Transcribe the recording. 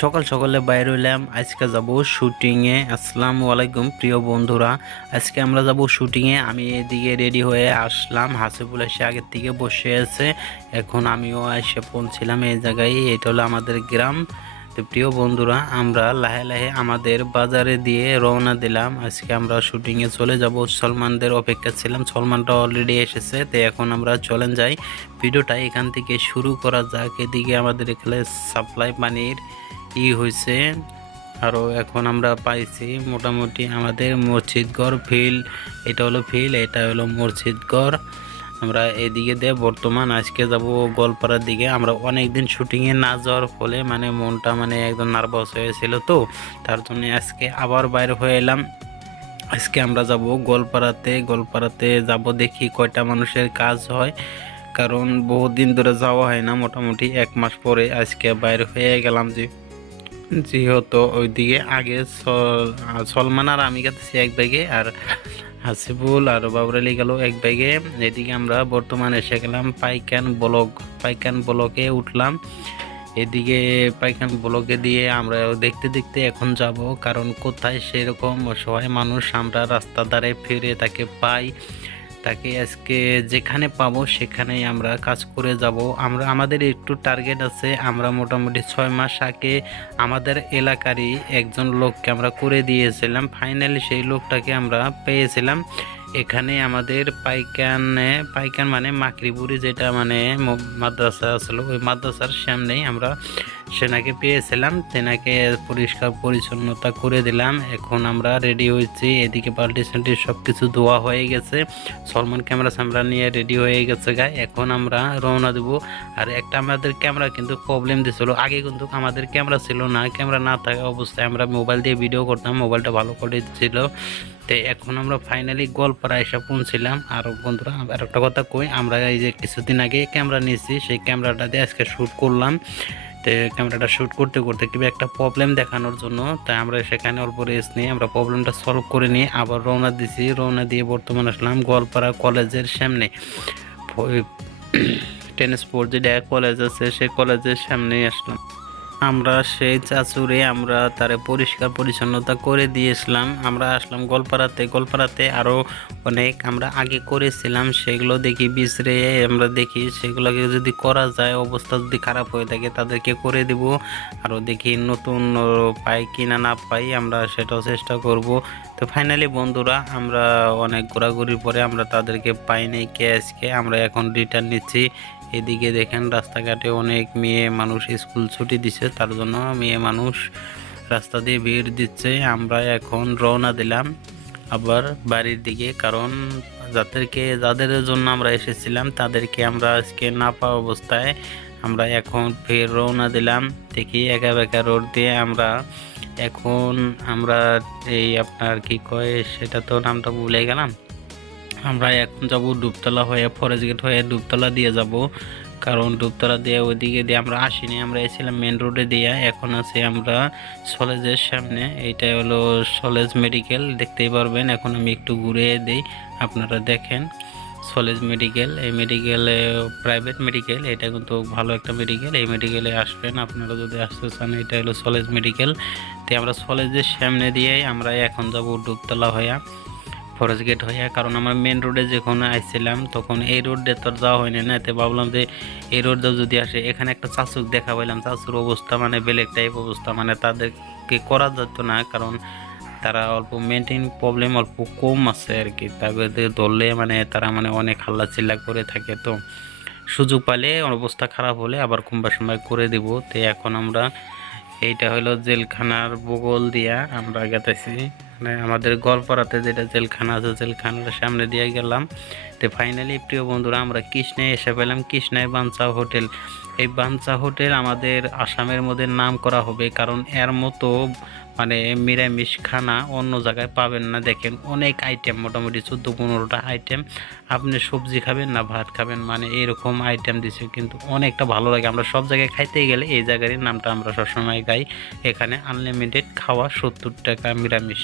সকাল সকালে বাইরে হইলাম। আজকে যাব শুটিংয়ে আসসালামু আলাইকুম, প্রিয় বন্ধুরা। আজকে আমরা যাব শুটিংয়ে আমি এদিকে রেডি হয়ে আসলাম। হাসিবুল এসে আগের থেকে বসে আছে। এখন আমিও এসে পৌঁছছিলাম এই জায়গায়। এটা হলো আমাদের গ্রাম। তো প্রিয় বন্ধুরা, আমরা লাহে লাহে আমাদের বাজারে দিয়ে রওনা দিলাম। আজকে আমরা শুটিংয়ে চলে যাব। সলমানদের অপেক্ষা ছিলাম। সলমানটা অলরেডি এসেছে। তো এখন আমরা চলেন যাই। ভিডিওটা এখান থেকে শুরু করা যাক। এদিকে আমাদের এখানে সাপ্লাই পানির ই হয়েছে আরও এখন আমরা পাইছি মোটামুটি আমাদের মসজিদগড় ফিল্ড এটা হলো ফিল্ড এটা হলো মসজিদগড় আমরা এদিকে দিয়ে বর্তমান আজকে যাব গোলপাড়ার দিকে। আমরা অনেক দিন শুটিংয়ে না যাওয়ার ফলে মানে মনটা মানে একদম নার্ভাস হয়েছিল তো। তার জন্য আজকে আবার বাইরে হয়ে এলাম। আজকে আমরা যাব গোলপাড়াতে গোলপাড়াতে যাব দেখি কয়টা মানুষের কাজ হয়। কারণ বহুদিন ধরে যাওয়া হয় না, মোটামুটি এক মাস পরে আজকে বাইরে হয়ে গেলাম যে যেহেতু ওইদিকে আগে সল- সলমান আর আমি গেছি এক ব্যাগে আর হাসিবুল আর বাবরালি গেল এক ব্যাগে এদিকে আমরা বর্তমানে এসে গেলাম পাইকান ব্লক পাইকান ব্লকে উঠলাম। এদিকে পাইকান ব্লকে দিয়ে আমরা দেখতে দেখতে এখন যাব, কারণ কোথায় সেরকম অসহায় মানুষ, আমরা রাস্তা ধারে ফিরে তাকে পাই। তাকে আজকে যেখানে পাবো সেখানেই আমরা কাজ করে যাব। আমরা, আমাদের একটু টার্গেট আছে, আমরা মোটামুটি ছয় মাস আগে আমাদের এলাকারই একজন লোককে আমরা করে দিয়েছিলাম। ফাইনালি সেই লোকটাকে আমরা পেয়েছিলাম। এখানে আমাদের পাইকানে পাইকান মানে মাকরিপুরি যেটা মানে মাদ্রাসা আসলো ওই মাদ্রাসার সামনেই আমরা সেনাকে পেয়েছিলাম, তেনাকে পরিষ্কার পরিচ্ছন্নতা করে দিলাম। এখন আমরা রেডি হয়েছি। এদিকে পাল্টি সাল্টি সব কিছু ধোয়া হয়ে গেছে। সলমান ক্যামেরা স্যামরা নিয়ে রেডি হয়ে গেছে গায়ে এখন আমরা রওনা দেবো। আর একটা আমাদের ক্যামেরা কিন্তু প্রবলেম দিছিল। আগে কিন্তু আমাদের ক্যামেরা ছিল না। ক্যামেরা না থাকা অবস্থায় আমরা মোবাইল দিয়ে ভিডিও করতাম। মোবাইলটা ভালো করে ছিল। তো এখন আমরা ফাইনালি গোলপাড়া এসে পৌঁছছিলাম আর বন্ধুরা আর একটা কথা কই। আমরা এই যে কিছুদিন আগে ক্যামেরা নিয়েছি, সেই ক্যামেরাটা দিয়ে আজকে শ্যুট করলাম। তো ক্যামেরাটা শ্যুট করতে করতে কিবা একটা প্রবলেম দেখানোর জন্য। তাই আমরা সেখানে অল্প রেস্ট নিয়ে আমরা প্রবলেমটা সলভ করে নিয়ে আবার রওনা দিছি। রওনা দিয়ে বর্তমানে আসলাম গোয়ালপাড়া কলেজের সামনে। টেনিস স্পোর্ট যেটা কলেজ আছে, সেই কলেজের সামনেই আসলাম। আমরা সেই চাচুরে আমরা তারে পরিষ্কার পরিচ্ছন্নতা করে দিয়েছিলাম। আমরা আসলাম গোলপাড়াতে গোলপাড়াতে আরও অনেক আমরা আগে করেছিলাম, সেগুলো দেখি বিচরে আমরা দেখি সেগুলোকে যদি করা যায়, অবস্থা যদি খারাপ হয়ে থাকে তাদেরকে করে দিব। আরও দেখি নতুন পাই কিনা না পাই আমরা সেটাও চেষ্টা করব। তো ফাইনালি বন্ধুরা, আমরা অনেক ঘোরাঘুরির পরে আমরা তাদেরকে পাই নাই কে আজকে আমরা এখন রিটার্ন নিচ্ছি। এদিকে দেখেন, রাস্তাঘাটে অনেক মেয়ে মানুষ স্কুল ছুটি দিছে, তার জন্য মেয়ে মানুষ রাস্তা দিয়ে ভিড় দিচ্ছে। আমরা এখন রওনা দিলাম আবার বাড়ির দিকে, কারণ যাদেরকে, যাদের জন্য আমরা এসেছিলাম, তাদেরকে আমরা আজকে না পাওয়া অবস্থায় আমরা এখন ফের রওনা দিলাম। দেখি একা বেকা রোড দিয়ে আমরা এখন, আমরা এই আপনার কি কয়, সেটা তো নামটা ভুলে গেলাম। আমরা এখন যাব ডুবতলা হয়ে ফরেস্ট গেট হয়ে ডুবতলা দিয়ে যাব। কারণ ডুবতলা দিয়ে ওইদিকে দিয়ে আমরা আসিনি, আমরা এসেছিলাম মেন রোডে দিয়ে। এখন আছি আমরা সলেজের সামনে এইটা হলো সলেজ মেডিকেল দেখতেই পারবেন। এখন আমি একটু ঘুরে দিই, আপনারা দেখেন। সলেজ মেডিকেল এই মেডিকেলে প্রাইভেট মেডিকেল এটা কিন্তু ভালো একটা মেডিকেল এই মেডিকেলে আসবেন। আপনারা যদি আসতে চান, এটা হলো সলেজ মেডিকেল তো আমরা সলেজের সামনে দিয়েই আমরা এখন যাব ডুবতলা হয়ে। ফরেস্ট গেট হয়ে কারণ আমরা মেন রোডে যখন আইছিলাম, তখন এই রোড তো যাওয়া হয়নি না। এতে ভাবলাম যে এই রোড যদি আসে, এখানে একটা চাচুক দেখা পাইলাম। চাচুর অবস্থা মানে বেলেগ টাইপ অবস্থা। মানে তাদেরকে করা যেত না, কারণ তারা অল্প মেনটেন প্রবলেম অল্প কম আছে আর কি তাদের ধরলে মানে তারা মানে অনেক হাল্লা চিল্লা করে থাকে তো। সুযোগ পাইলে অবস্থা খারাপ হলে আবার কোনবা সময় করে দিব। তো এখন আমরা এইটা হলো জেলখানার বগল দিয়া আমরা গেতেছি। মানে আমাদের গড়পাড়াতে যেটা জেলখানা আছে, জেলখানার সামনে দিয়ে গেলাম। তো ফাইনালি প্রিয় বন্ধুরা, আমরা কৃষ্ণায় এসে পেলাম কৃষ্ণায় বাঞ্চা হোটেল। এই বাঞ্চা হোটেল আমাদের আসামের মধ্যে নাম করা হবে কারণ এর মতো মানে নিরামিষ খানা অন্য জায়গায় পাবেন না। দেখেন অনেক আইটেম মোটামুটি চোদ্দ পনেরোটা আইটেম আপনি সবজি খাবেন না ভাত খাবেন মানে এরকম আইটেম দিছে। কিন্তু অনেকটা ভালো লাগে। আমরা সব জায়গায় খাইতে গেলে এই জায়গারই নামটা আমরা সবসময় গাই। এখানে আনলিমিটেড খাওয়া সত্তর টাকা নিরামিষ।